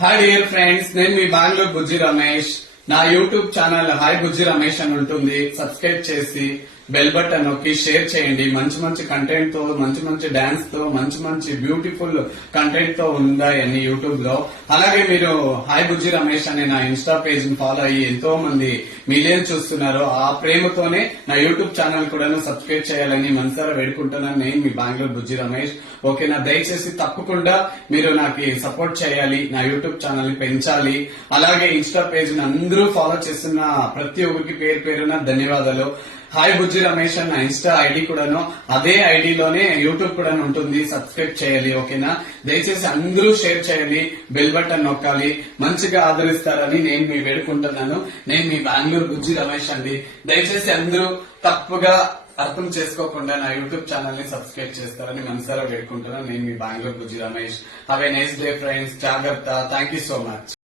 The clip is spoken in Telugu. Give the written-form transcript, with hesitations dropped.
హాయ్ డియర్ ఫ్రెండ్స్, నేను మీ బెంగళూరు బుజ్జి రమేష్. నా యూట్యూబ్ ఛానల్ హాయ్ బుజ్జి రమేష్ అని ఉంటుంది. సబ్స్క్రైబ్ చేసి బెల్ బటన్ నొక్కి షేర్ చేయండి. మంచి మంచి కంటెంట్ తో, మంచి మంచి డాన్స్ తో, మంచి మంచి బ్యూటిఫుల్ కంటెంట్ తో ఉన్నాయని యూట్యూబ్ లో. అలాగే మీరు హాయ్ బుజ్జి రమేష్ అనే నా ఇన్స్టా పేజ్ ని ఫాలో అయ్యి ఎంతో మంది మిలియన్ చూస్తున్నారు. ఆ ప్రేమతోనే నా యూట్యూబ్ ఛానల్ కూడా సబ్స్క్రైబ్ చేయాలని మనసారా వేడుకుంటున్నాను. నేను మీ బెంగళూరు బుజ్జి రమేష్. ఓకేనా? దయచేసి తప్పకుండా మీరు నాకు సపోర్ట్ చేయాలి, నా యూట్యూబ్ ఛానల్ ని పెంచాలి. అలాగే ఇన్స్టా పేజ్ ని అందరూ ఫాలో చేస్తున్న ప్రతి ఒక్కరికి పేరు పేరున ధన్యవాదాలు. హాయ్ బుజ్జి రమేష్ అన్న ఇన్స్టా ఐడి కూడాను అదే ఐడిలోనే యూట్యూబ్ కూడా ఉంటుంది. సబ్స్క్రైబ్ చేయాలి. ఓకేనా? దయచేసి అందరూ షేర్ చేయాలి, బెల్ బటన్ నొక్కాలి. మంచిగా ఆదరిస్తారని నేను మీ వేడుకుంటున్నాను. నేను మీ బెంగళూరు బుజ్జి రమేష్ అండి. దయచేసి అందరూ తప్పుగా అర్థం చేసుకోకుండా నా యూట్యూబ్ ఛానల్ ని సబ్స్క్రైబ్ చేస్తారని మనసారా వేడుకుంటున్నాను. నేను మీ Bengaluru Bujji Ramesh. Have a nice day friends. జాగ్రత్త. Thank you so much.